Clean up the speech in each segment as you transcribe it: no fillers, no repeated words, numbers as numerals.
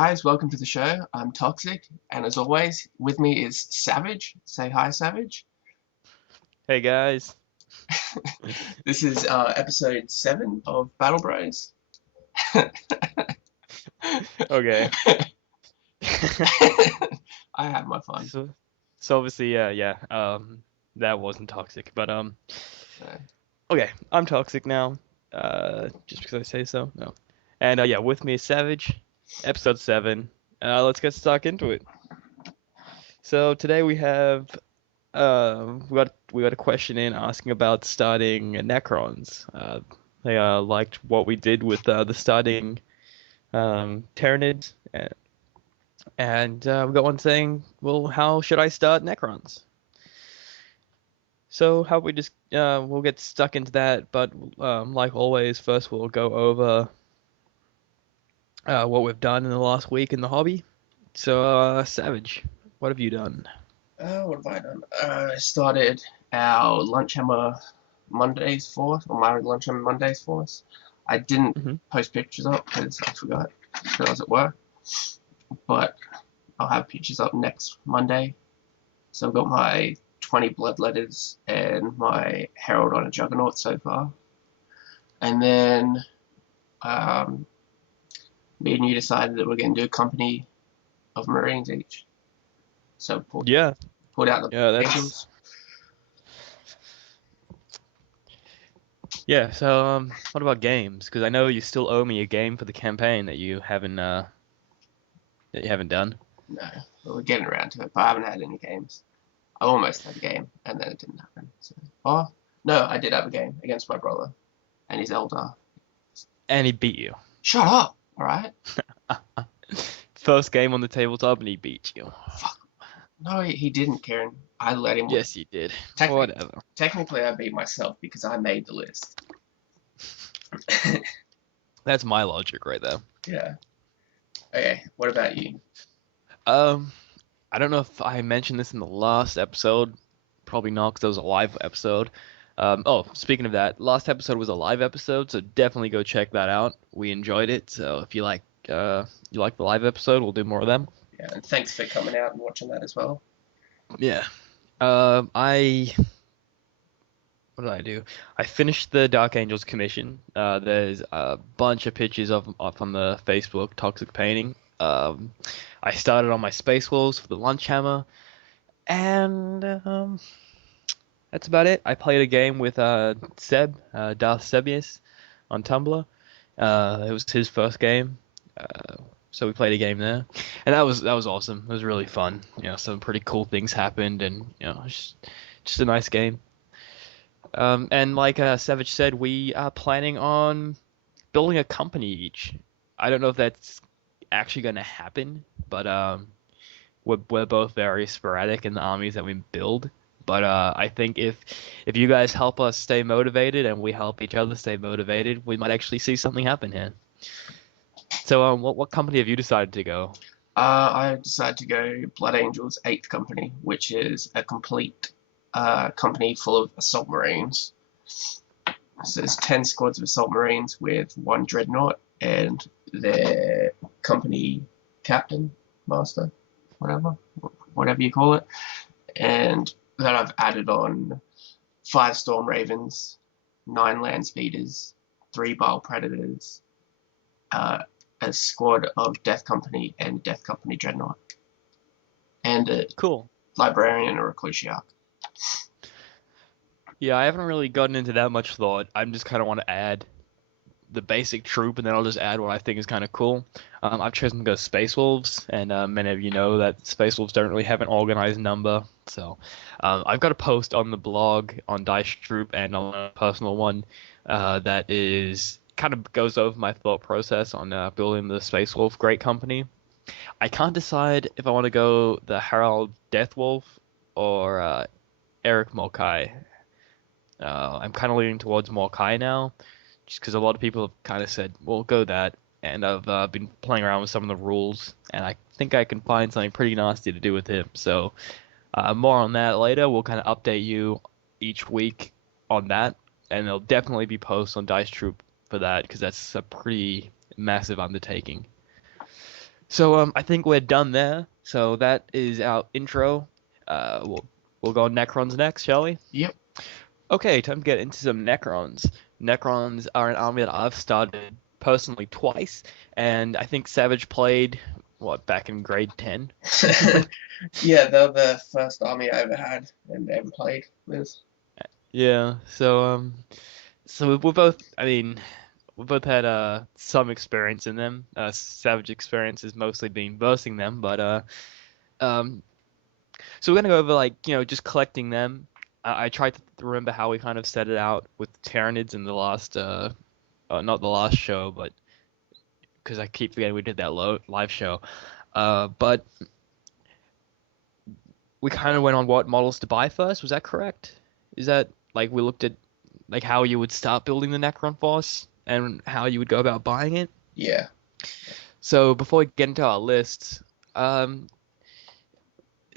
guys, welcome to the show. I'm Toxic, and as always, with me is Savage. Say hi, Savage. Hey guys. This is episode 7 of Battle Bros. Okay. I have my fun. So obviously, yeah. That wasn't toxic, but Uh, okay. I'm toxic now. Just because I say so. No. And yeah, with me is Savage, episode 7. Let's get stuck into it. So today we have we got a question in asking about starting necrons. They liked what we did with the starting Tyranids. And we got one saying, well, how should I start Necrons? So how we just we'll get stuck into that, but like always, first we'll go over what we've done in the last week in the hobby. So Savage, what have you done? what have I done? I started our Lunchhammer Mondays for us, or my Lunchhammer Mondays for us. I didn't Hmm. post pictures up because I forgot because I was at work, but I'll have pictures up next Monday. So I've got my 20 bloodletters and my Herald on a Juggernaut so far. And then um, me and you decided that we're going to do a company of Marines each. So Yeah, put out the yeah, that pictures. seems. Yeah. So what about games? Because I know you still owe me a game for the campaign that you haven't done. No, we're getting around to it, but I haven't had any games. I almost had a game, and then it didn't happen. So, oh, no, I did have a game against my brother and his elder. And he beat you. Shut up, all right? First game on the tabletop, and he beat you. Fuck. No, he didn't, Karen. I let him win. Yes, he did. Technically, Whatever. technically, I beat myself because I made the list. That's my logic right there. Yeah. Okay, what about you? Um, I don't know if I mentioned this in the last episode. Probably not, because it was a live episode. Oh, speaking of that, last episode was a live episode, so definitely go check that out. We enjoyed it, so if you like the live episode, we'll do more of them. Yeah, and thanks for coming out and watching that as well. Yeah. I what did I do? I finished the Dark Angels commission. There's a bunch of pictures of up on the Facebook Toxic Painting. I started on my Space Wolves for the Lunch Hammer. And that's about it. I played a game with Darth Sebius on Tumblr. It was his first game, so we played a game there, and that was awesome. It was really fun. Some pretty cool things happened, and just a nice game. And like Savage said, we are planning on building a company each. I don't know if that's actually going to happen, but we're both very sporadic in the armies that we build. But I think if you guys help us stay motivated and we help each other stay motivated, we might actually see something happen here. So what company have you decided to go? I decided to go Blood Angels 8th Company, which is a complete company full of assault marines. So there's 10 squads of assault marines with one dreadnought and their company captain, master, whatever you call it. And then I've added on 5 Storm Ravens, 9 Land Speeders, 3 Bile Predators, a squad of Death Company and Death Company Dreadnought, and a Cool. Librarian and a Reclusiarch. Yeah, I haven't really gotten into that much thought. I'm just kind of want to add the basic troop, and then I'll just add what I think is kind of cool. I've chosen to go Space Wolves, and many of you know that Space Wolves don't really have an organized number. So I've got a post on the blog on Dice Troop and on a personal one that is kind of goes over my thought process on building the Space Wolf Great Company. I can't decide if I want to go the Harald Death Wolf or Eric Mokai. I'm kind of leaning towards Mokai now, just because a lot of people have kind of said, well, go that. And I've been playing around with some of the rules, and I think I can find something pretty nasty to do with him. So more on that later. We'll kind of update you each week on that, and there'll definitely be posts on Dice Troop for that, because that's a pretty massive undertaking. So I think we're done there. So that is our intro. We'll go on Necrons next, shall we? Yep. Okay, time to get into some Necrons. Necrons are an army that I've started personally twice, and I think Savage played, what, back in grade 10? Yeah, they're the first army I ever had and ever played with. Yeah, so we're both, I mean, we both had some experience in them. Savage experience has mostly been versing them, but um so we're gonna go over like, just collecting them. I tried to remember how we kind of set it out with Tyranids in the last not the last show, but because I keep forgetting we did that live show. But we kind of went on what models to buy first. Was that correct? Is that like we looked at like how you would start building the Necron Force and how you would go about buying it? Yeah. So before we get into our lists, um,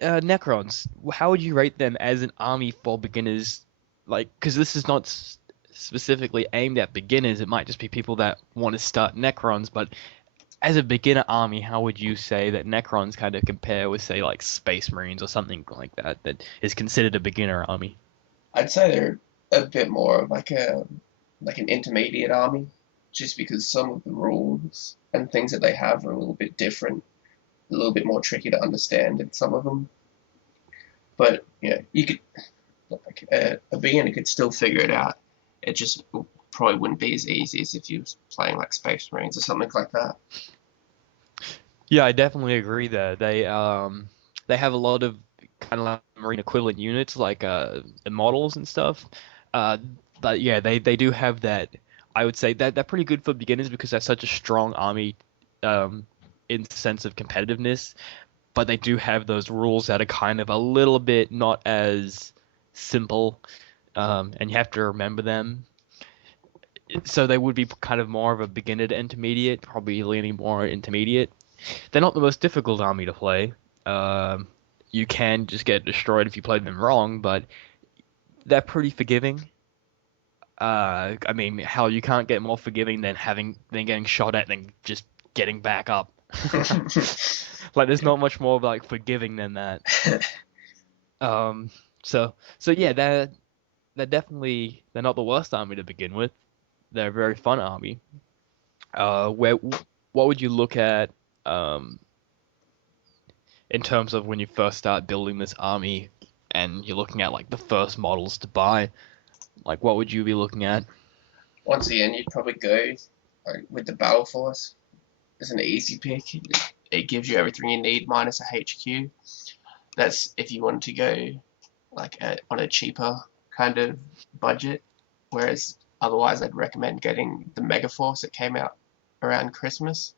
Necrons, how would you rate them as an army for beginners? Like, because this is not specifically aimed at beginners. It might just be people that want to start Necrons, but as a beginner army, how would you say that Necrons kind of compare with, say, like Space Marines or something like that, that is considered a beginner army? I'd say they're a bit more of like an intermediate army, just because some of the rules and things that they have are a little bit different, a little bit more tricky to understand in some of them. But you could like a beginner could still figure it out. It just probably wouldn't be as easy as if you was playing like Space Marines or something like that. Yeah, I definitely agree there. They have a lot of kind of like Marine equivalent units like models and stuff. Uh but yeah, they do have that. I would say that they're pretty good for beginners because they're such a strong army um in sense of competitiveness, but they do have those rules that are kind of a little bit not as simple, and you have to remember them. So they would be kind of more of a beginner to intermediate, probably leaning more intermediate. They're not the most difficult army to play. Um, you can just get destroyed if you play them wrong, but they're pretty forgiving. I mean, hell, you can't get more forgiving than getting shot at than just getting back up. Like, there's not much more like forgiving than that. Um, so yeah, they're definitely they're not the worst army to begin with. They're a very fun army. Where what would you look at um in terms of when you first start building this army and you're looking at like the first models to buy? Like, what would you be looking at? Once again, you'd probably go like, with the Battle Force. It's an easy pick. It gives you everything you need minus a HQ. That's if you wanted to go like on a cheaper kind of budget. Whereas otherwise, I'd recommend getting the Mega Force that came out around Christmas,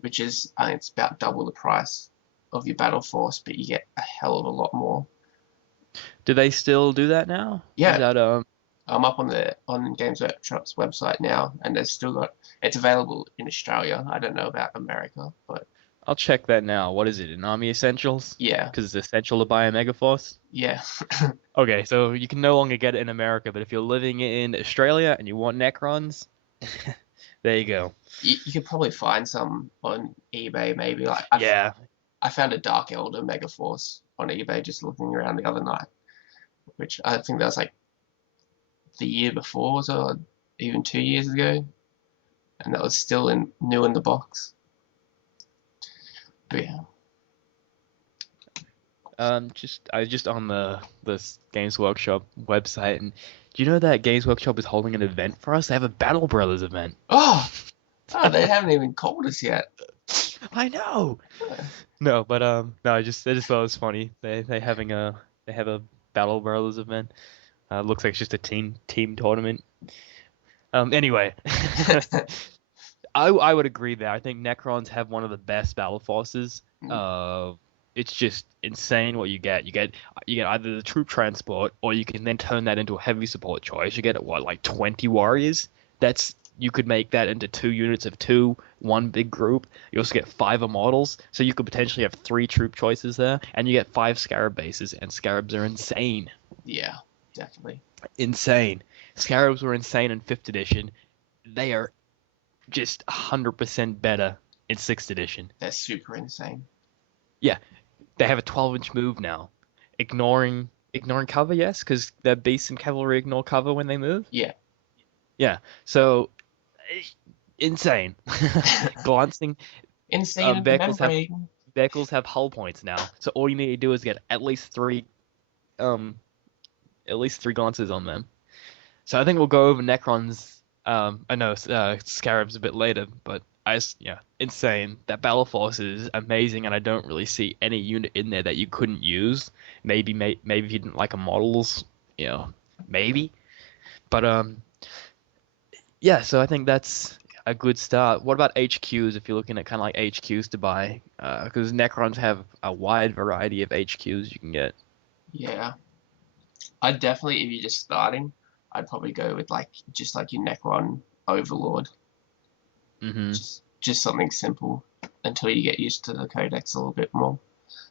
which is I think it's about double the price of your Battle Force, but you get a hell of a lot more. Do they still do that now? Is Yeah, that I'm up on Games Workshop's website now, and there's still got it's available in Australia. I don't know about America, but I'll check that now. What is it? In Army Essentials? yeah, Because it's essential to buy a Megaforce? yeah, Okay, so you can no longer get it in America, but if you're living in Australia and you want Necrons, there you go. you could probably find some on eBay maybe. Like Yeah. I found a Dark Elder Megaforce on eBay just looking around the other night, which I think that was like the year before, or even 2 years ago, and that was still new in the box. But yeah, I was just on the Games Workshop website, and do you know that Games Workshop is holding an event for us? They have a Battle Brothers event. oh, they haven't even called us yet. I know. No, but no, I just thought it was funny. They have a Battle Brothers event. Looks like it's just a team tournament. Anyway, I would agree there. I think Necrons have one of the best battle forces. It's just insane what you get. You get either the troop transport, or you can then turn that into a heavy support choice. You get what, like 20 warriors? You could make that into 2 units of two, one big group. You also get 5 immortals, so you could potentially have 3 troop choices there, and you get 5 scarab bases, and scarabs are insane. Yeah, definitely. Insane. Scarabs were insane in 5th edition. They are just 100% better in 6th edition. They're super insane. Yeah, they have a 12-inch move now, ignoring cover, yes, because their beasts and cavalry ignore cover when they move. Yeah. Yeah, so insane. Glancing, Insane and remembering. vehicles have hull points now, so all you need to do is get um at least three glances on them. So I think we'll go over Necrons. I know Scarabs a bit later, but yeah, insane. That battle force is amazing, and I don't really see any unit in there that you couldn't use. Maybe if you didn't like a models, maybe. But yeah. So I think that's a good start. What about HQs? If you're looking at kind of like HQs to buy, because Necrons have a wide variety of HQs you can get. Yeah. I'd definitely, if you're just starting, I'd probably go with just like your Necron Overlord. Mm-hmm. Just something simple until you get used to the Codex a little bit more.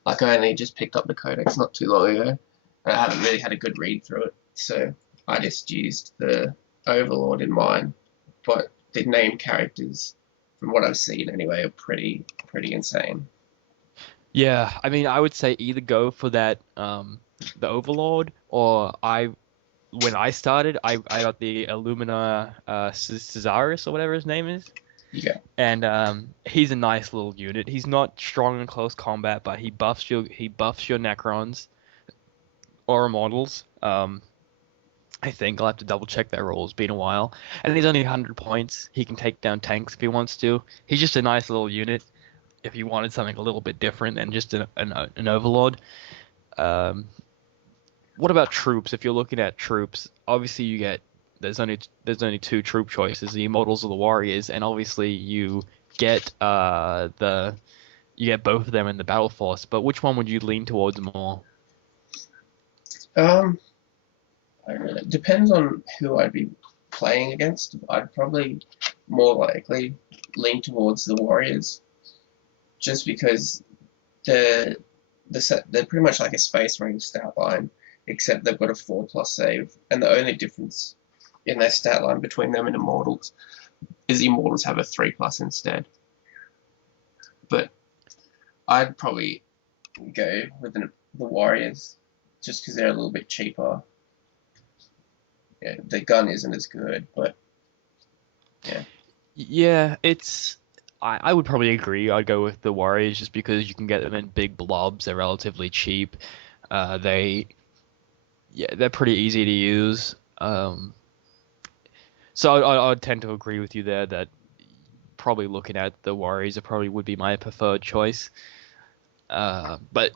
Like I only just picked up the Codex not too long ago, and I haven't really had a good read through it, so I just used the Overlord in mine. But the named characters, from what I've seen anyway, are pretty insane. Yeah, I mean, I would say either go for that, the Overlord, or when I started, I got the Illumina Caesaris or whatever his name is. Yeah. And he's a nice little unit. He's not strong in close combat, but he buffs your Necrons or models. I think I'll have to double check that roll. It's been a while, and he's only 100 points. He can take down tanks if he wants to. He's just a nice little unit. If you wanted something a little bit different than just an Overlord. What about troops? If you're looking at troops, obviously there's only two troop choices: the Immortals or the Warriors, and obviously you get both of them in the battle force. But which one would you lean towards more? It depends on who I'd be playing against. I'd probably more likely lean towards the Warriors, just because they're pretty much like a Space Marine stat line, except they've got a 4+ save, and the only difference in their stat line between them and Immortals is Immortals have a 3+ instead. But I'd probably go with the Warriors, just because they're a little bit cheaper. Yeah, the gun isn't as good, but yeah. Yeah, I would probably agree. I'd go with the Warriors just because you can get them in big blobs. They're relatively cheap. They're pretty easy to use. So I'd tend to agree with you there that probably looking at the Warriors, it probably would be my preferred choice. But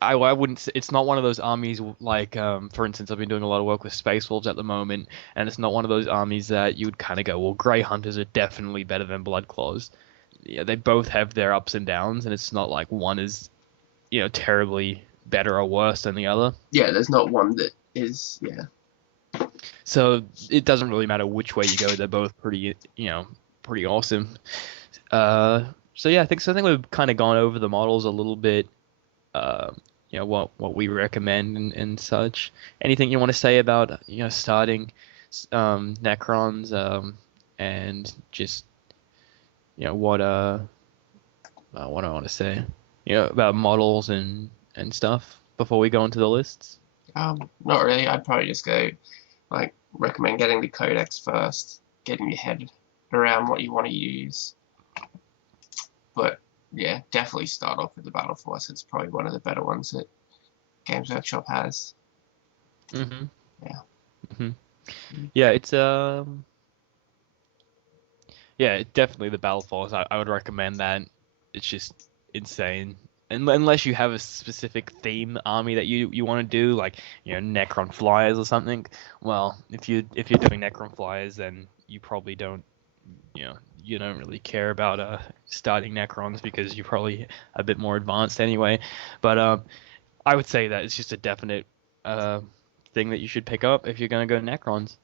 I wouldn't. It's not one of those armies like, for instance, I've been doing a lot of work with Space Wolves at the moment, and it's not one of those armies that you would kind of go, well, Grey Hunters are definitely better than Blood Claws. Yeah, they both have their ups and downs, and it's not like one is, terribly better or worse than the other. Yeah, there's not one that is, yeah. So it doesn't really matter which way you go. They're both pretty awesome. So yeah, I think we've kind of gone over the models a little bit. What we recommend and such. Anything you want to say about starting Necrons and just what do I want to say about models and stuff before we go into the lists? Not really. I'd probably just go recommend getting the Codex first, getting your head around what you want to use. But yeah, definitely start off with the Battle Force. It's probably one of the better ones that Games Workshop has. Mm-hmm. Yeah. Mm-hmm. Yeah, it's definitely the Battle Force. I would recommend that. It's just insane. Unless you have a specific theme army that you want to do, like Necron Flyers or something. Well, if you're doing Necron Flyers, then you probably don't you don't really care about starting Necrons because you're probably a bit more advanced anyway. But I would say that it's just a definite thing that you should pick up if you're going to go Necrons.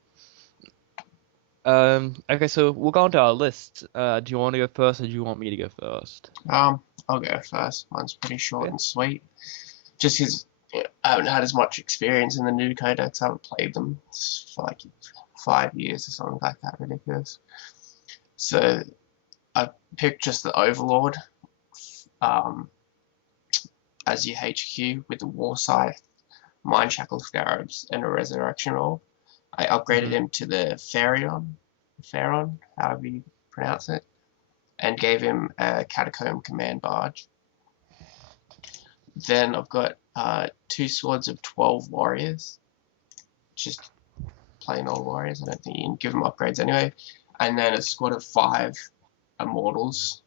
Okay, so we'll go on to our list. Do you want to go first, or do you want me to go first? I'll go first. Mine's pretty short and sweet. Just because I haven't had as much experience in the new Codex. I haven't played them for 5 years or something like that. Ridiculous. So I picked just the Overlord um, as your HQ with the War Scythe, Mind Shackle Scarabs, and a Resurrection Orb. I upgraded him to the Pharaon, however you pronounce it, and gave him a Catacomb Command Barge. Then I've got 2 swords of 12 warriors, just plain old warriors. I don't think you can give them upgrades anyway. And then a squad of 5 immortals,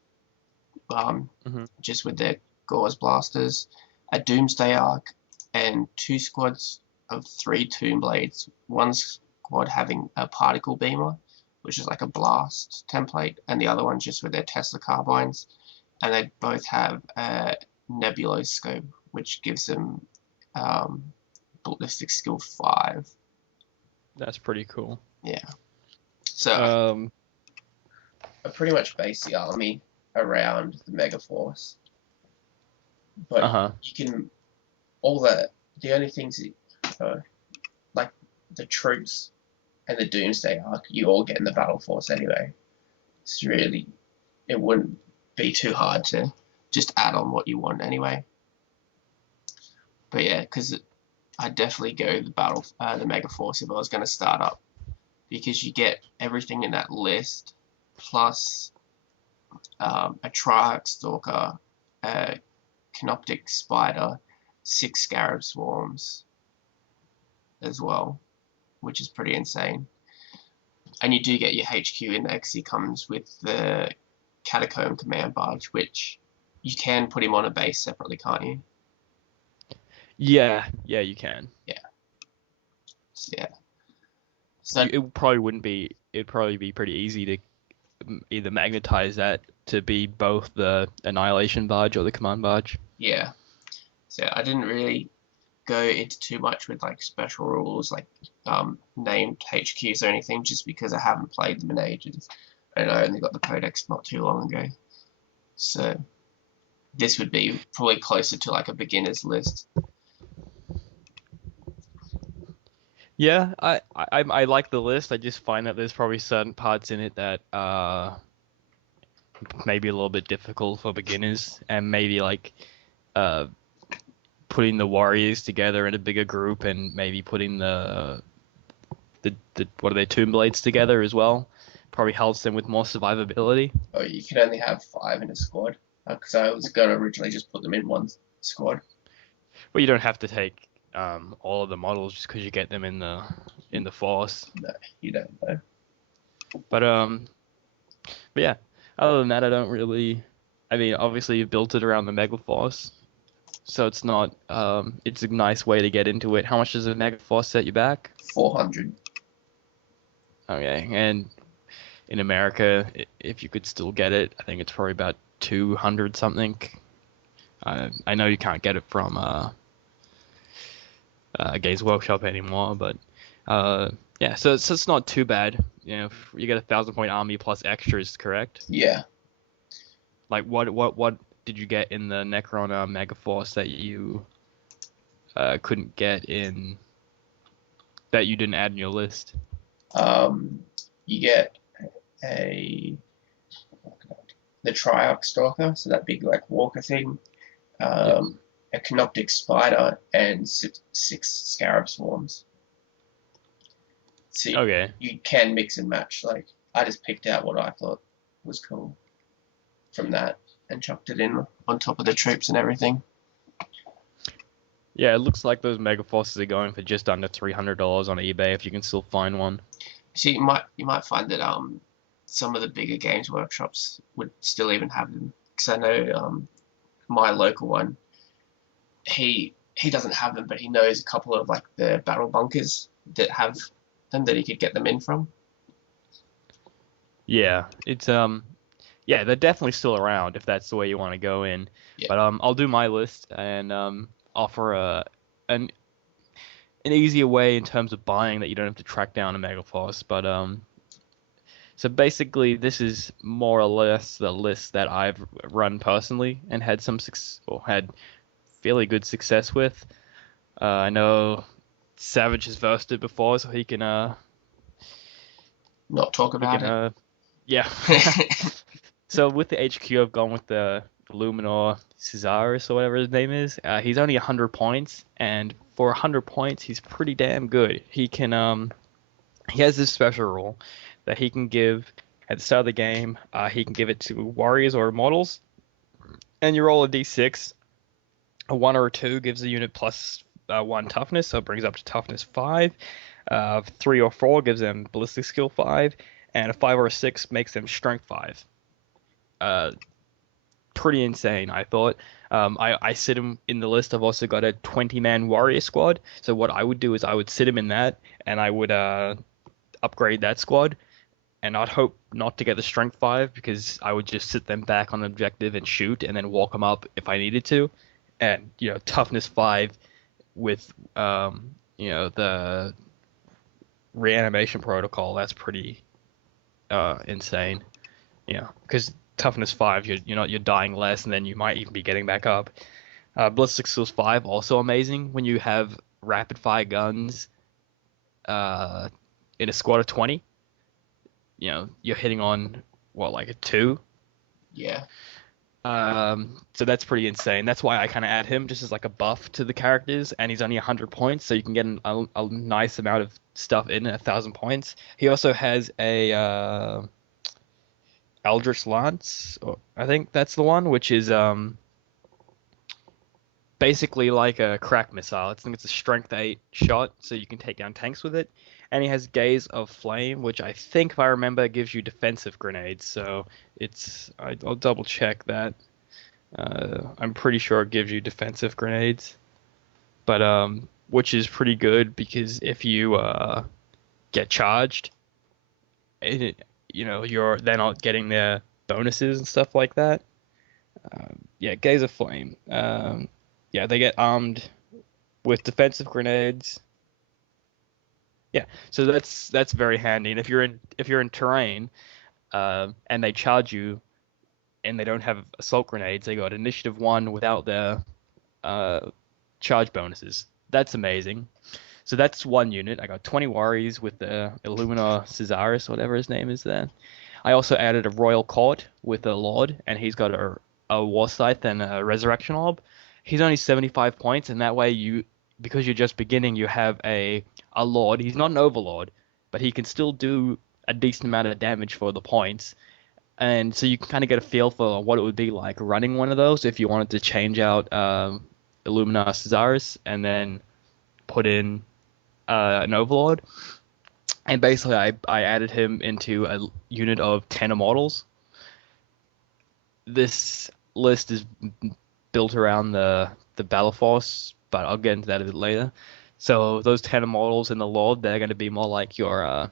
just with their Gauze blasters, a Doomsday Arc, and 2 squads of 3 Tomb Blades. One squad having a Particle Beamer, which is like a blast template, and the other one just with their Tesla carbines. And they both have a Nebuloscope, which gives them ballistic skill 5. That's pretty cool. Yeah. So I pretty much base the army around the Mega Force. But you can the only things like the troops and the Doomsday Arc, you all get in the Battle Force anyway. It's really, it wouldn't be too hard to just add on what you want anyway. But yeah, because I'd definitely go the Mega Force if I was going to start up, because you get everything in that list, plus a Triarch Stalker, a Canoptic Spider, 6 Scarab Swarms as well, which is pretty insane. And you do get your HQ index. He comes with the Catacomb Command Barge, which you can put him on a base separately, can't you? Yeah, you can. Yeah. So it probably wouldn't be. It'd probably be pretty easy to either magnetize that to be both the Annihilation Barge or the Command Barge. Yeah. So I didn't really go into too much with like special rules, like named HQs or anything, just because I haven't played them in ages, and I only got the codex not too long ago. So this would be probably closer to like a beginner's list. Yeah, I like the list. I just find that there's probably certain parts in it that maybe a little bit difficult for beginners, and maybe like putting the warriors together in a bigger group, and maybe putting the what are they, Tomb Blades together as well, probably helps them with more survivability. Oh, you can only have 5 in a squad, because I was going to originally just put them in one squad. Well, you don't have to take all of the models just because you get them in the force. No, you don't know. But yeah, other than that, I don't really. I mean, obviously you built it around the Mega Force, so it's not. It's a nice way to get into it. How much does a Mega Force set you back? 400. Okay, and in America, if you could still get it, I think it's probably about 200 something. I know you can't get it from Games Workshop anymore, but yeah, so it's not too bad. You know, you get a 1,000-point army plus extras, correct? Yeah. Like what did you get in the Necron Mega Force that you couldn't get in, that you didn't add in your list? You get the Triarch Stalker, so that big like walker thing. A Canoptic Spider, and 6 Scarab Swarms. So you can mix and match. Like, I just picked out what I thought was cool from that and chucked it in on top of the troops and everything. Yeah, it looks like those Mega Forces are going for just under $300 on eBay if you can still find one. So you might find that some of the bigger Games Workshops would still even have them, because I know my local one, he doesn't have them, but he knows a couple of like the battle bunkers that have them that he could get them in from. Yeah, it's yeah, they're definitely still around if that's the way you want to go in. Yeah. But I'll do my list and offer an easier way in terms of buying that you don't have to track down a Mega Force. But so basically this is more or less the list that I've run personally and had had fairly good success with. I know Savage has versed it before, so he can not talk about it. Yeah. So with the HQ, I've gone with the Luminor Cesaris or whatever his name is. He's only 100 points, and for 100 points, he's pretty damn good. He has this special rule that he can give at the start of the game. He can give it to warriors or models, and you roll a d6. A 1 or a 2 gives the unit plus 1 toughness, so it brings up to toughness 5. 3 or 4 gives them ballistic skill 5, and a 5 or a 6 makes them strength 5. Uh, Pretty insane, I thought. I sit him in the list. I've also got a 20-man warrior squad. So what I would do is I would sit him in that, and I would upgrade that squad. And I'd hope not to get the strength 5 because I would just sit them back on the objective and shoot, and then walk them up if I needed to. And toughness 5 with the reanimation protocol. That's pretty insane. Because toughness 5, you're dying less, and then you might even be getting back up. Ballistic skills 5 also amazing when you have rapid fire guns in a squad of 20. You're hitting on like a 2. Yeah. So that's pretty insane. That's why I kind of add him just as like a buff to the characters, and he's only 100 points, so you can get a nice amount of stuff in at 1,000 points. He also has a Eldritch Lance, I think that's the one, which is basically like a crack missile. I think it's a strength 8 shot, so you can take down tanks with it. And he has Gaze of Flame, which I think, if I remember, gives you defensive grenades. So I'll double check that. I'm pretty sure it gives you defensive grenades, but which is pretty good because if you get charged, you're then not getting their bonuses and stuff like that. Yeah, Gaze of Flame. Yeah, they get armed with defensive grenades. Yeah, so that's very handy. And if you're in terrain, and they charge you, and they don't have assault grenades, they got initiative 1 without their charge bonuses. That's amazing. So that's one unit. I got 20 warriors with the Illumina Cesaris, whatever his name is there. I also added a Royal Court with a Lord, and he's got a War Scythe and a Resurrection Orb. He's only 75 points, and that way because you're just beginning, you have a Lord. He's not an Overlord, but he can still do a decent amount of damage for the points. And so you can kind of get a feel for what it would be like running one of those if you wanted to change out Illumina Cesaris and then put in an Overlord. And basically, I added him into a unit of 10 Immortals. This list is built around the Battle Force, but I'll get into that a bit later. So those 10 Immortals in the Lord, they're going to be more like your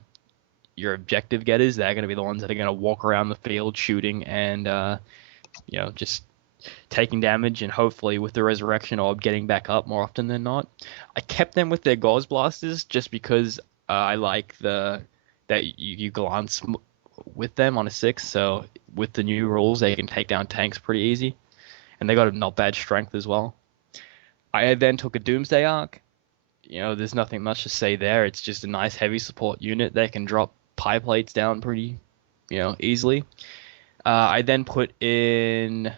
objective getters. They're going to be the ones that are going to walk around the field shooting and just taking damage, and hopefully with the Resurrection Orb getting back up more often than not. I kept them with their Gauze Blasters just because I like that you glance with them on a 6. So with the new rules, they can take down tanks pretty easy, and they got a not bad strength as well. I then took a Doomsday Arc. There's nothing much to say there. It's just a nice heavy support unit that can drop pie plates down pretty, easily. I then put in.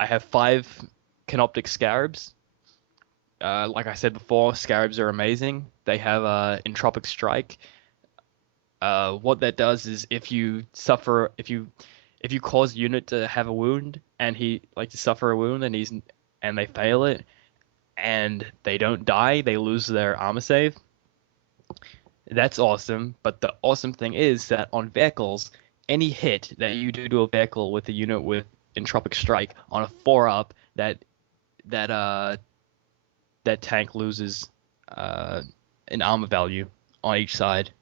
I have 5 Canoptic Scarabs. Like I said before, Scarabs are amazing. They have Entropic Strike. What that does is if you cause a unit to have a wound and to suffer a wound and they fail it and they don't die, they lose their armor save. That's awesome. But the awesome thing is that on vehicles, any hit that you do to a vehicle with a unit with Entropic Strike on a 4-up, that tank loses an armor value on each side,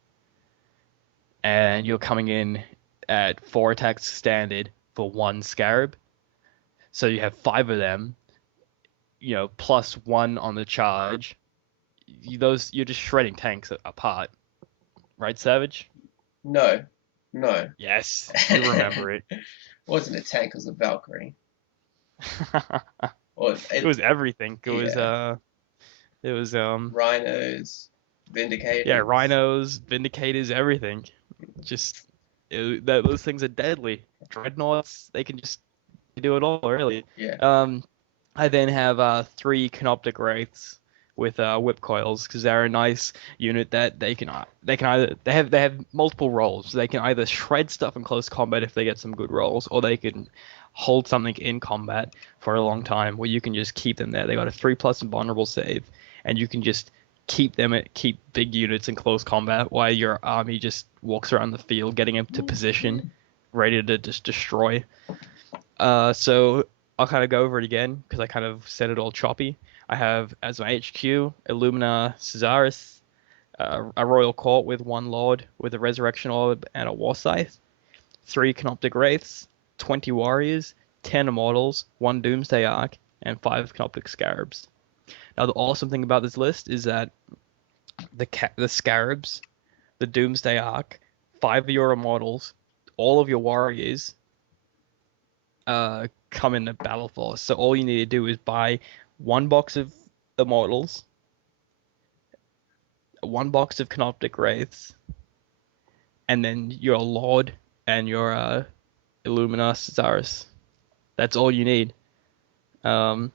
and you're coming in at 4 attacks standard for 1 Scarab, so you have 5 of them, plus 1 on the charge. You're just shredding tanks apart, right, Savage? No. Yes, you remember it. Wasn't a tank, it was a Valkyrie. It was everything. Yeah. It was Rhinos, Vindicators. Yeah, Rhinos, Vindicators, everything. Just those things are deadly. Dreadnoughts, they can just do it all, really. Yeah. I then have 3 Canoptic Wraiths with whip coils because they're a nice unit that they can either they have multiple roles. So they can either shred stuff in close combat if they get some good rolls, or they can hold something in combat for a long time where you can just keep them there. They got a 3+ invulnerable save, and you can just keep big units in close combat while your army just walks around the field, getting into position, ready to just destroy. So I'll kind of go over it again because I kind of said it all choppy. I have as my HQ Illumina Caesaris, a Royal Court with 1 Lord with a Resurrection Orb and a War Scythe, 3 Canoptic Wraiths, 20 Warriors, 10 Immortals, 1 Doomsday Arc, and 5 Canoptic Scarabs. Now the awesome thing about this list is that the Scarabs, the Doomsday Arc, 5 of your Immortals, all of your Warriors, come in the Battle Force. So all you need to do is buy 1 box of Immortals, 1 box of Canoptic Wraiths, and then your Lord and your Illumina Caesaris. That's all you need. So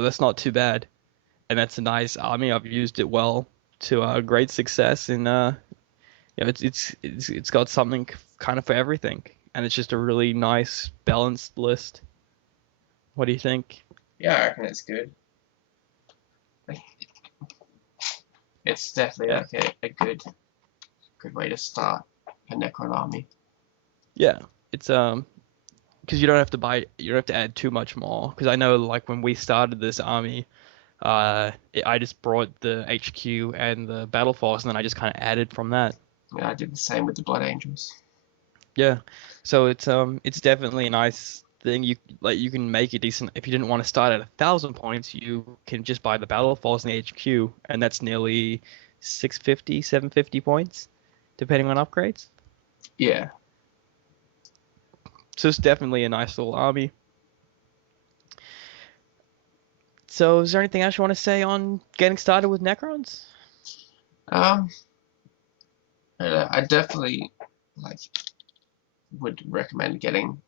that's not too bad, and that's a nice army. I've used it well to great success, and it's got something kind of for everything, and it's just a really nice balanced list. What do you think? Yeah, I reckon it's good. It's definitely like a good way to start a Necron army. Yeah, it's because you don't have to add too much more. Because I know like when we started this army, I just brought the HQ and the Battle Force, and then I just kind of added from that. Yeah, I did the same with the Blood Angels. Yeah, so it's definitely a nice thing. You can make it decent. If you didn't want to start at 1,000 points, you can just buy the Battle Force and the HQ, and that's nearly 650, 750 points, depending on upgrades. Yeah. So it's definitely a nice little army. So is there anything else you want to say on getting started with Necrons? I definitely would recommend getting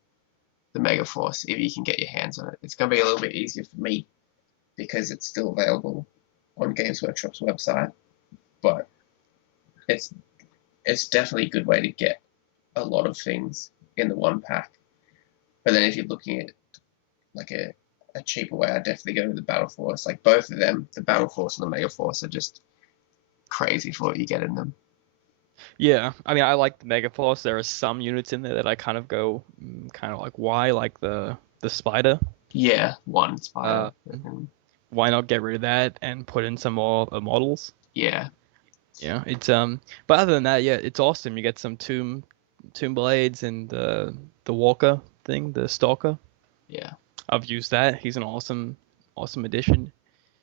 the Mega Force if you can get your hands on it. It's going to be a little bit easier for me because it's still available on Games Workshop's website, but it's definitely a good way to get a lot of things in the 1 pack. But then if you're looking at like a cheaper way, I'd definitely go with the Battle Force. Like both of them, the Battle Force and the Mega Force, are just crazy for what you get in them. Yeah, I mean, I like the Mega Force. There are some units in there that I kind of go, kind of like, why? Like the Spider. Yeah, 1 Spider. Why not get rid of that and put in some more models? Yeah. Yeah, it's but other than that, yeah, it's awesome. You get some Tomb Blades and the Walker thing, the Stalker. Yeah. I've used that. He's an awesome addition.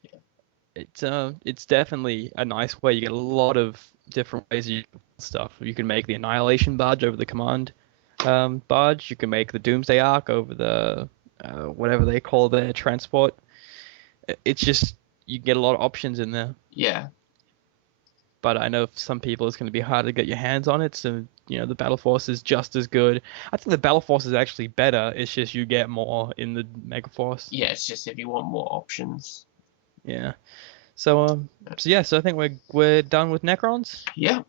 Yeah. It's definitely a nice way. You get a lot of different ways you stuff. You can make the Annihilation Barge over the Command Barge. You can make the Doomsday Arc over the whatever they call their transport. It's just you get a lot of options in there. Yeah. But I know for some people it's going to be hard to get your hands on it. So the Battle Force is just as good. I think the Battle Force is actually better. It's just you get more in the Mega Force. Yeah, it's just if you want more options. Yeah. So so I think we're done with Necrons. Yeah.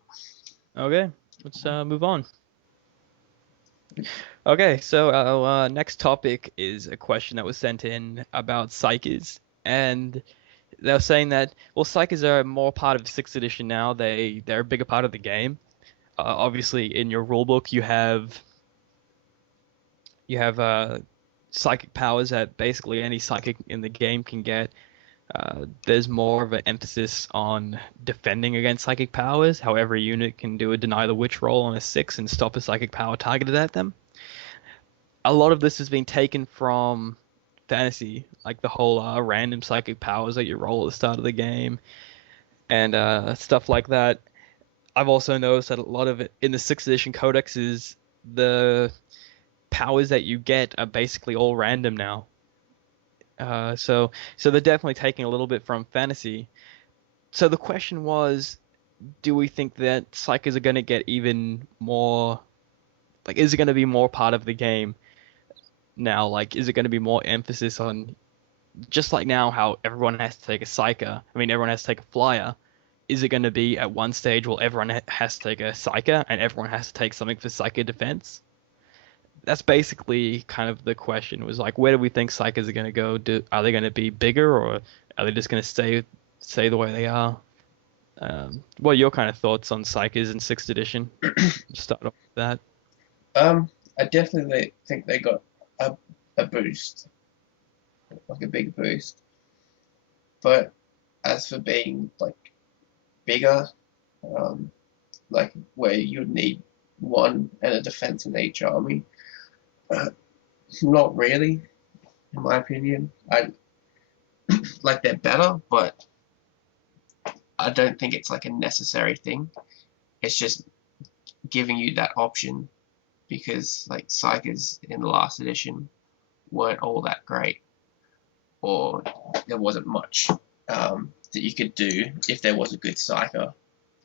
Okay, let's move on. Okay, so our next topic is a question that was sent in about psykers, and they're saying that psykers are more part of 6th edition now. They're a bigger part of the game. Obviously, in your rulebook, you have psychic powers that basically any psychic in the game can get. There's more of an emphasis on defending against psychic powers. However, a unit can do a Deny the Witch roll on a 6 and stop a psychic power targeted at them. A lot of this has been taken from fantasy, like the whole random psychic powers that you roll at the start of the game and stuff like that. I've also noticed that a lot of it in the 6th edition codexes, the powers that you get are basically all random now. So they're definitely taking a little bit from fantasy. So the question was, do we think that psykers are going to get even more, like, is it going to be more part of the game now? Like, is it going to be more emphasis on, just like now, how everyone has to take a psyker? I mean, everyone has to take a flyer. Is it going to be at one stage, well, everyone has to take a psyker and everyone has to take something for psyker defense? That's basically kind of the question, was like, where do we think psykers are going to go? Are they going to be bigger, or are they just going to stay the way they are? What are your kind of thoughts on psykers in sixth edition? Start off with that. I definitely think they got a, a boost, like a big boost. But as for being like bigger, um, like where you'd need one and a defense in each army, uh, not really, in my opinion. I like they're better, but I don't think it's like a necessary thing. It's just giving you that option because like psykers in the last edition weren't all that great, or there wasn't much that you could do if there was a good psyker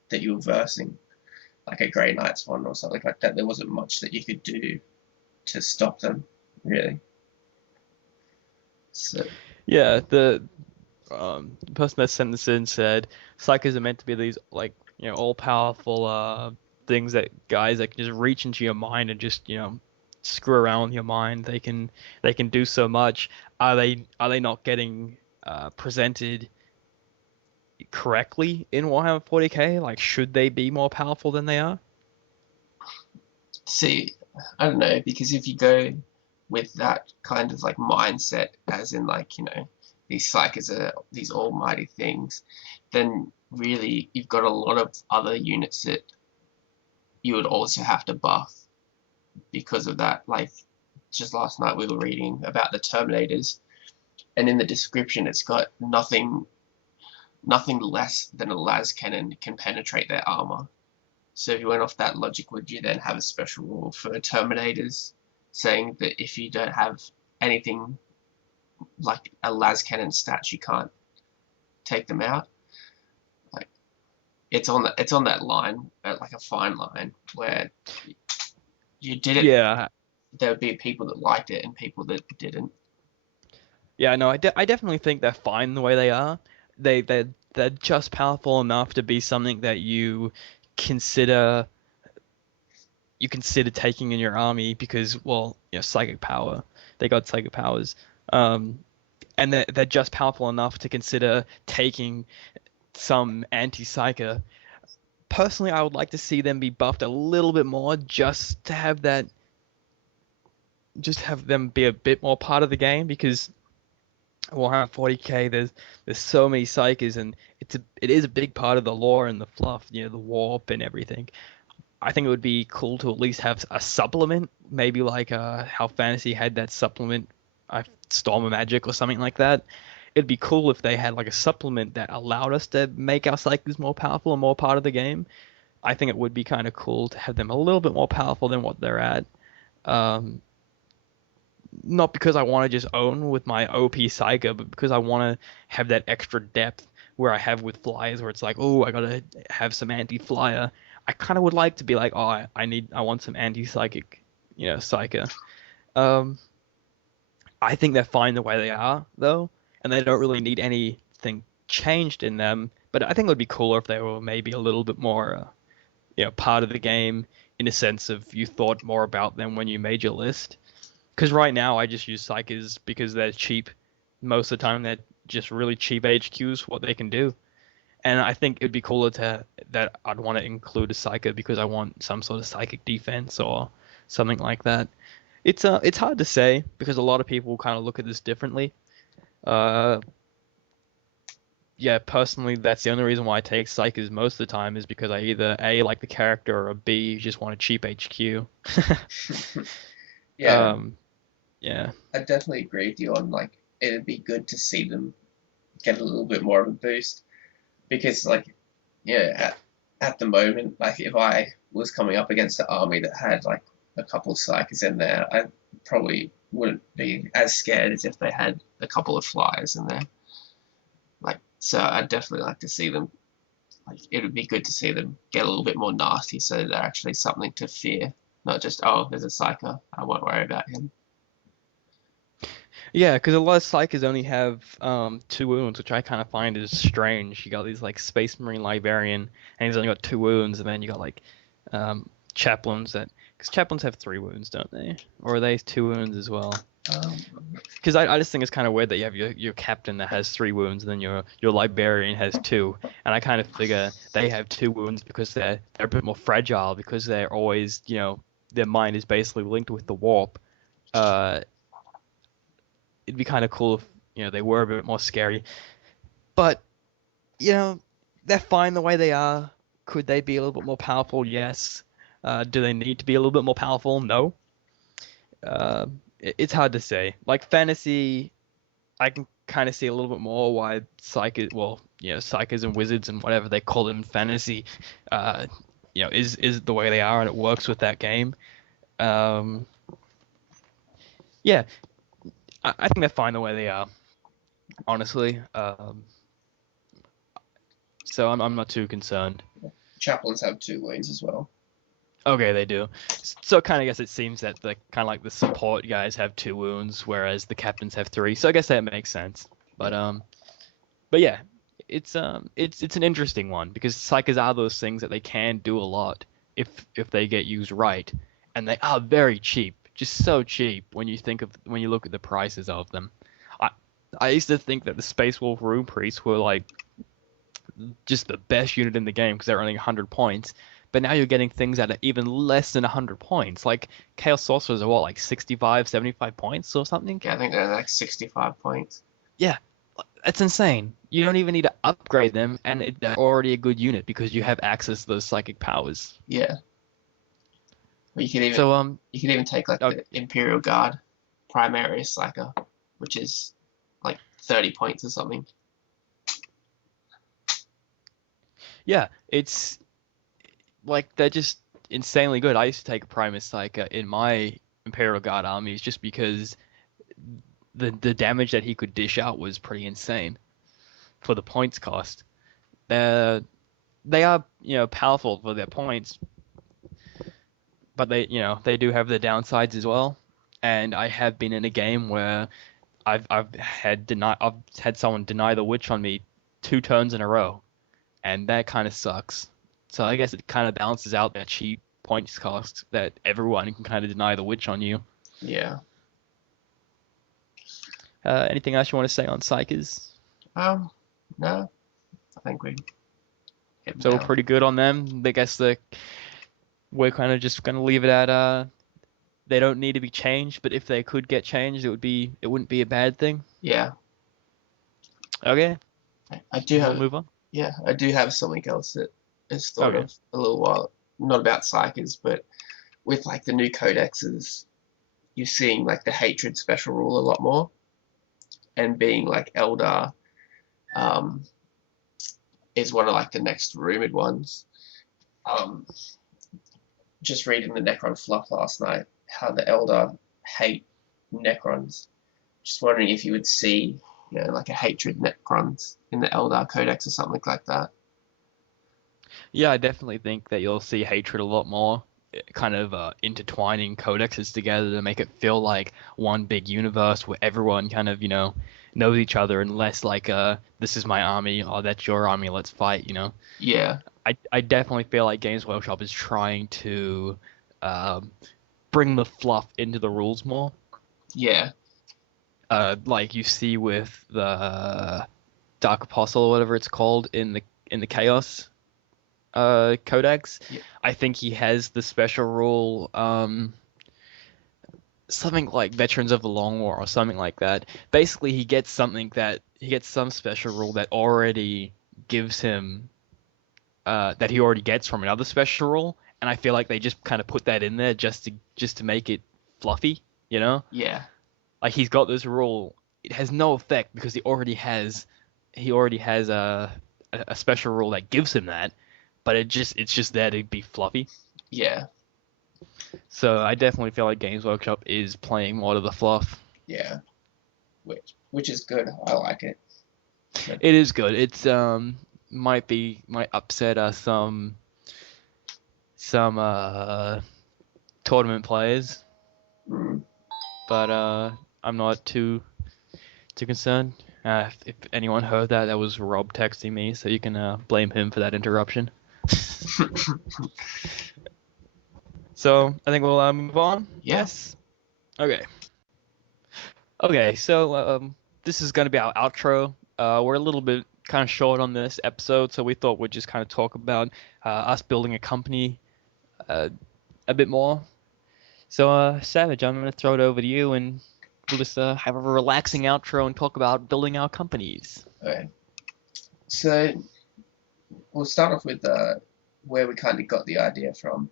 that you were versing, like a Grey Knights one or something like that. There wasn't much that you could do to stop them, really. So Yeah, the person that sent this in said psykers are meant to be these, like, all powerful things that guys that can just reach into your mind and just screw around with your mind. They can do so much. Are they not getting presented correctly in Warhammer 40K? Like, should they be more powerful than they are? see, I don't know, because if you go with that kind of like mindset, as in like these psykers are these almighty things, then really you've got a lot of other units that you would also have to buff because of that. Like just last night we were reading about the Terminators, and in the description it's got nothing less than a las cannon can penetrate their armor. So if you went off that logic, would you then have a special rule for Terminators saying that if you don't have anything like a las cannon stat, you can't take them out? Like it's on that line, like a fine line, where you did it. Yeah, There would be people that liked it and people that didn't. yeah, no, I definitely think they're fine the way they are. They're just powerful enough to be something that consider consider taking in your army because, well, psychic power. They got psychic powers. Um, and they're just powerful enough to consider taking some anti-psyker. Personally, I would like to see them be buffed a little bit more, just have them be a bit more part of the game, because Warhammer 40K, there's so many psykers, and it is a big part of the lore and the fluff, the warp and everything. I think it would be cool to at least have a supplement, maybe like how Fantasy had that supplement, Storm of Magic or something like that. It'd be cool if they had like a supplement that allowed us to make our psykers more powerful and more part of the game. I think it would be kind of cool to have them a little bit more powerful than what they're at. Um, Not because I want to just own with my OP Psyker, but because I want to have that extra depth where I have with flyers, where it's like, oh, I gotta have some anti-flyer. I kind of would like to be like, oh, I want some anti-psychic, Psyker. Um, I think they're fine the way they are, though, and they don't really need anything changed in them. But I think it would be cooler if they were maybe a little bit more, part of the game, in a sense of you thought more about them when you made your list. Because right now I just use psykers because they're cheap. Most of the time they're just really cheap HQs, what they can do. And I think it'd be cooler that I'd want to include a psyker because I want some sort of psychic defense or something like that. It's hard to say because a lot of people kind of look at this differently. Uh, yeah, personally, that's the only reason why I take psykers most of the time, is because I either A, like the character, or B, just want a cheap HQ. Yeah, Um, yeah. I definitely agree with you on like it'd be good to see them get a little bit more of a boost because like at the moment, like if I was coming up against an army that had like a couple of psykers in there, I probably wouldn't be as scared as if they had a couple of flyers in there. Like so I'd definitely like to see them like it would be good to see them get a little bit more nasty, so they're actually something to fear, not just, oh, there's a psyker, I won't worry about him. Yeah, because a lot of psykers only have 2 wounds, which I kind of find is strange. You got these like Space Marine Librarian, and he's only got 2 wounds, and then you got like chaplains that, because chaplains have 3 wounds, don't they? Or are they 2 wounds as well? Um, Because I just think it's kind of weird that you have your captain that has 3 wounds, and then your librarian has 2, and I kind of figure they have 2 wounds because they're a bit more fragile, because they're always, their mind is basically linked with the warp. Uh, it'd be kind of cool if they were a bit more scary, but they're fine the way they are. Could they be a little bit more powerful? Yes. Do they need to be a little bit more powerful? No. It's hard to say. Like fantasy, I can kind of see a little bit more why psykers and wizards and whatever they call them in fantasy, is the way they are, and it works with that game. Um, yeah, I think they're fine the way they are, honestly. So I'm not too concerned. Chaplains have 2 wounds as well. Okay, they do. So kind of guess it seems that the kind of like the support guys have 2 wounds, whereas the captains have 3. So I guess that makes sense. But yeah, it's an interesting one, because psykers are those things that they can do a lot if they get used right, and they are very cheap, just so cheap when you look at the prices of them. I used to think that the Space Wolf Rune Priests were like just the best unit in the game because they're only 100 points. But now you're getting things at even less than 100 points. Like Chaos Sorcerers are what, like 65, 75 points or something? Yeah, I think they're like 65 points. Yeah, that's insane. You don't even need to upgrade them, and they're already a good unit because you have access to those psychic powers. Yeah. Well, you could even take like the Imperial Guard Primary Psyker, which is like 30 points or something. Yeah, it's like they're just insanely good. I used to take a Primus Psyker in my Imperial Guard armies just because the damage that he could dish out was pretty insane for the points cost. They are powerful for their points, but they do have their downsides as well. And I have been in a game where I've had someone deny the witch on me 2 turns in a row, and that kind of sucks. So I guess it kind of balances out that cheap points cost that everyone can kind of deny the witch on you. Yeah. Anything else you want to say on psykers? No. I think So we're pretty good on them. I guess we're kind of just gonna leave it at they don't need to be changed, but if they could get changed, it wouldn't be a bad thing. Yeah. Okay. We'll move on. Yeah, I do have something else that is thought of a little while, not about psykers, but with like the new codexes, you're seeing like the hatred special rule a lot more, and being like Eldar is one of like the next rumored ones. Just reading the Necron fluff last night, how the Eldar hate necrons. Just wondering if you would see, like a hatred necrons in the Eldar codex or something like that. Yeah, I definitely think that you'll see hatred a lot more, kind of intertwining codexes together to make it feel like one big universe where everyone kind of, knows each other, and less like this is my army, or that's your army, let's fight, Yeah. I definitely feel like Games Workshop is trying to bring the fluff into the rules more. Yeah. Like you see with the Dark Apostle or whatever it's called in the Chaos Codex. Yeah. I think he has the special rule, something like Veterans of the Long War or something like that. Basically, he gets some special rule that already gives him that he already gets from another special rule, and I feel like they just kind of put that in there just to make it fluffy, Yeah. Like he's got this rule, it has no effect because he already has a special rule that gives him that, but it's just there to be fluffy. Yeah. So I definitely feel like Games Workshop is playing more to the fluff. Yeah. Which is good. I like it. It is good. It's might upset some tournament players, Mm. but I'm not too concerned. If anyone heard that, that was Rob texting me, so you can blame him for that interruption. So I think we'll move on. Yeah. Yes. Okay. Okay. So this is gonna be our outro. We're a little bit kind of short on this episode, so we thought we'd just kind of talk about us building a company uh, a bit more. So Savage, I'm gonna throw it over to you, and we'll just have a relaxing outro and talk about building our companies. Okay. So we'll start off with where we kind of got the idea from.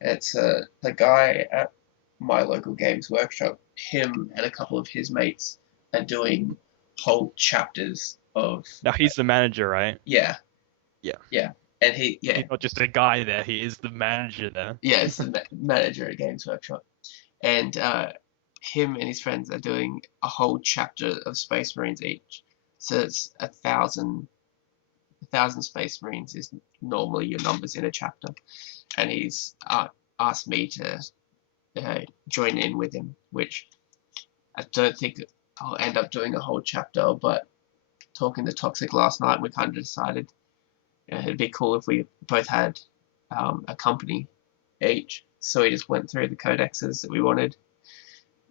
It's the guy at my local games workshop. Him and a couple of his mates are doing whole chapters of. Now he's the manager, right? Yeah. Yeah. Yeah. And He's not just a guy there, he is the manager there. yeah, it's the manager at Games Workshop, and him and his friends are doing a whole chapter of Space Marines each. So it's 1,000. 1,000 Space Marines is normally your numbers in a chapter, and he's asked me to join in with him, which I don't think I'll end up doing a whole chapter, but talking to Toxic last night, we kind of decided it'd be cool if we both had a company each. So we just went through the codexes that we wanted,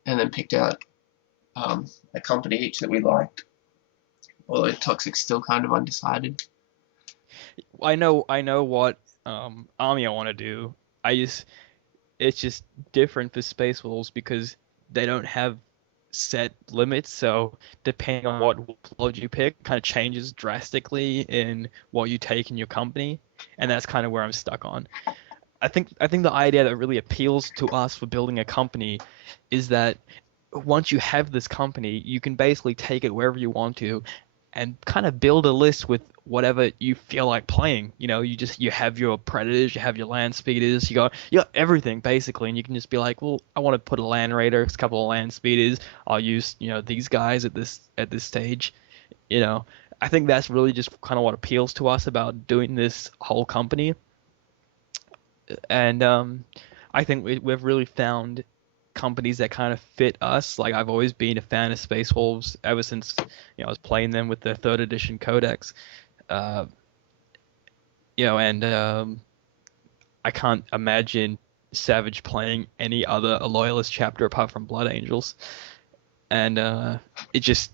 and then picked out a company each that we liked. Although Toxic's still kind of undecided. I know what army I want to do. It's just different for Space Wolves because they don't have set limits, so depending on what workload you pick, kind of changes drastically in what you take in your company, and that's kind of where I'm stuck on. I think the idea that really appeals to us for building a company is that once you have this company, you can basically take it wherever you want to and kind of build a list with whatever you feel like playing. You have your predators, you have your land speeders, you got everything basically, and you can just be like, well, I want to put a land raider, a couple of land speeders. I'll use these guys at this stage. I think that's really just kind of what appeals to us about doing this whole company, and I think we've really found companies that kind of fit us. Like I've always been a fan of Space Wolves ever since I was playing them with the third edition codex. And I can't imagine Savage playing any other loyalist chapter apart from Blood Angels. And it just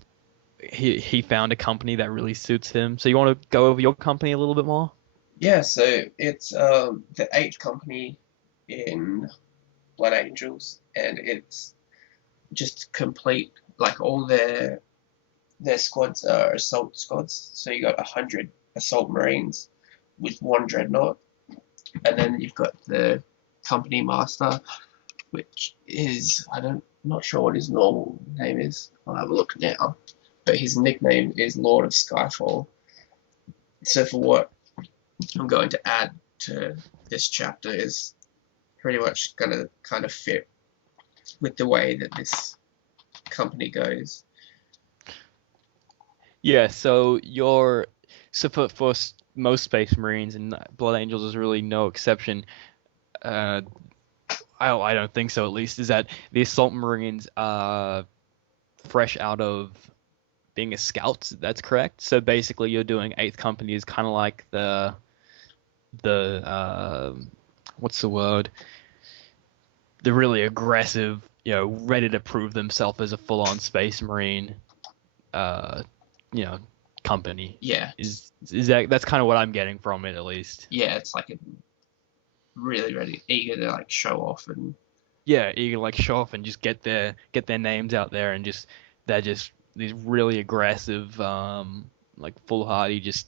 he found a company that really suits him. So you want to go over your company a little bit more? Yeah, so it's the 8th company in Blood Angels, and it's just complete, like all their squads are assault squads. So you got 100 assault marines with 1 dreadnought, and then you've got the company master, which is not sure what his normal name is. I'll have a look now, but his nickname is Lord of Skyfall. So for what I'm going to add to this chapter is pretty much going to kind of fit with the way that this company goes. Yeah, so for most Space Marines, and Blood Angels is really no exception. I don't think so, at least, is that the Assault Marines are fresh out of being a scout. That's correct. So basically, you're doing 8th Company is kind of like the what's the word? The really aggressive, ready to prove themselves as a full-on Space Marine, company. Yeah. Is that's kind of what I'm getting from it, at least. Yeah, it's like a really eager to like show off and. Yeah, eager to like show off and just get their names out there, and they're just these really aggressive, like foolhardy, just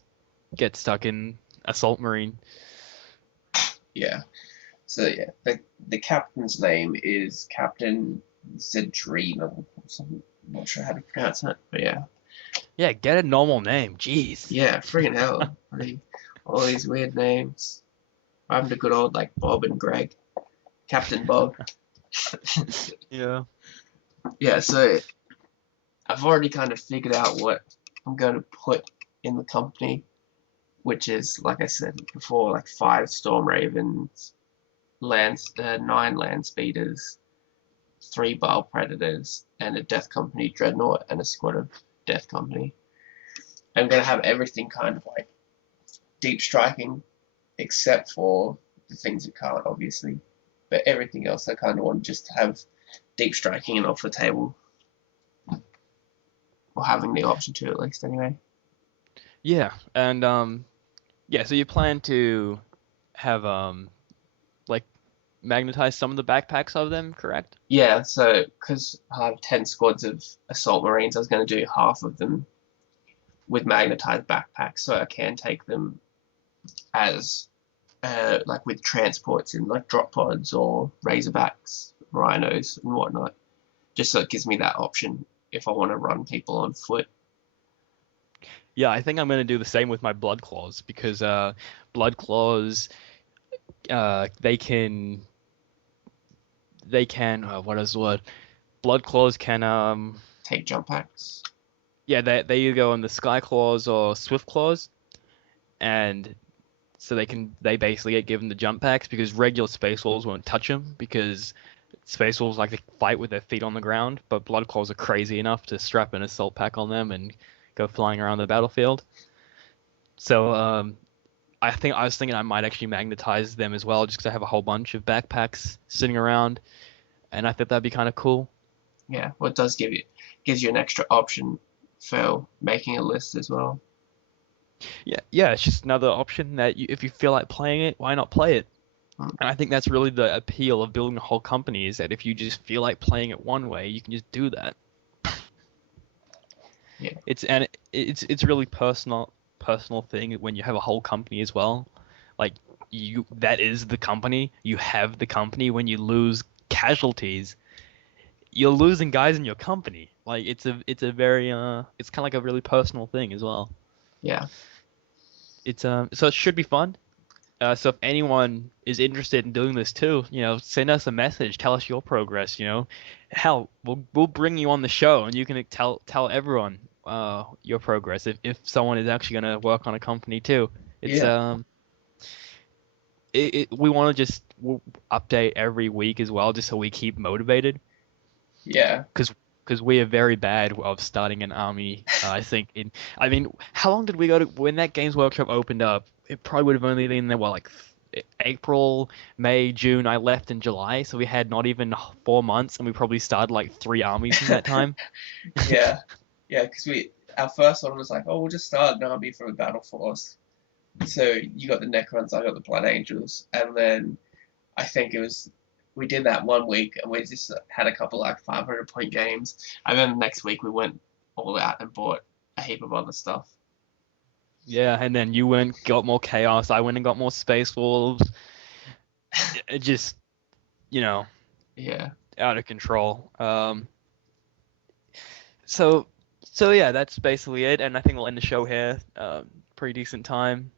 get stuck in Assault Marine. Yeah. So yeah, the captain's name is Captain Zedreen or something. I'm not sure how to pronounce it, but yeah. Yeah, get a normal name. Jeez. Yeah, friggin' hell. All these weird names. I'm the good old like Bob and Greg. Captain Bob. Yeah. Yeah, so I've already kind of figured out what I'm going to put in the company. which is, like I said before, like 5 Storm Ravens, 9 land speeders, 3 Bile Predators, and a Death Company Dreadnought and a squad of Death Company. I'm going to have everything kind of like deep striking, except for the things you can't, obviously. But everything else I kind of want just to have deep striking and off the table. Or having the option to, at least, anyway. Yeah, and yeah, so you plan to have like magnetize some of the backpacks of them, correct? Yeah, so because I have 10 squads of Assault Marines, I was going to do half of them with magnetized backpacks, so I can take them as like with transports in like drop pods or Razorbacks, Rhinos, and whatnot. Just so it gives me that option if I want to run people on foot. Yeah, I think I'm gonna do the same with my Blood Claws because Blood Claws they can what is the word? Blood Claws can Take jump packs. yeah, they either go on the Sky Claws or Swift Claws, and so they basically get given the jump packs because regular Space Wolves won't touch them because Space Wolves like to fight with their feet on the ground, but Blood Claws are crazy enough to strap an assault pack on them and go flying around the battlefield. So I was thinking I might actually magnetize them as well, just because I have a whole bunch of backpacks sitting around, and I thought that'd be kind of cool. Yeah, well, it does gives you an extra option for making a list as well. Yeah, yeah, it's just another option that if you feel like playing it, why not play it? Mm. And I think that's really the appeal of building a whole company is that if you just feel like playing it one way, you can just do that. Yeah, It's really personal thing when you have a whole company as well. Like that is the company. You have the company. When you lose casualties, you're losing guys in your company. Like it's a very it's kind of like a really personal thing as well. yeah, It's so it should be fun. So if anyone is interested in doing this too, send us a message, tell us your progress, Hell, we'll bring you on the show and you can tell everyone your progress if someone is actually going to work on a company too. It's yeah, we want to just we'll update every week as well just so we keep motivated yeah. because we are very bad of starting an army. I mean, how long did we go to when that Games Workshop opened up? It probably would have only been there, like April, May, June. I left in July, so we had not even 4 months, and we probably started like 3 armies in that time. Yeah, yeah, because our first one was like, oh, we'll just start an army from a battle force. So you got the Necrons, I got the Blood Angels, and then I think we did that one week, and we just had a couple like 500-point games, and then the next week we went all out and bought a heap of other stuff. Yeah, and then you went got more chaos. I went and got more Space Wolves. It just, you know, Yeah, out of control. So so yeah, that's basically it, and I think we'll end the show here. Pretty decent time.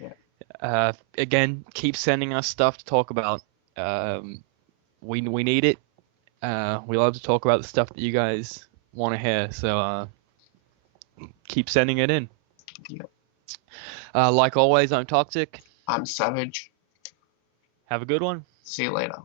yeah, Again, keep sending us stuff to talk about. We need it. We love to talk about the stuff that you guys want to hear. So keep sending it in. yeah. Like always, I'm Toxic. I'm Savage. Have a good one. See you later.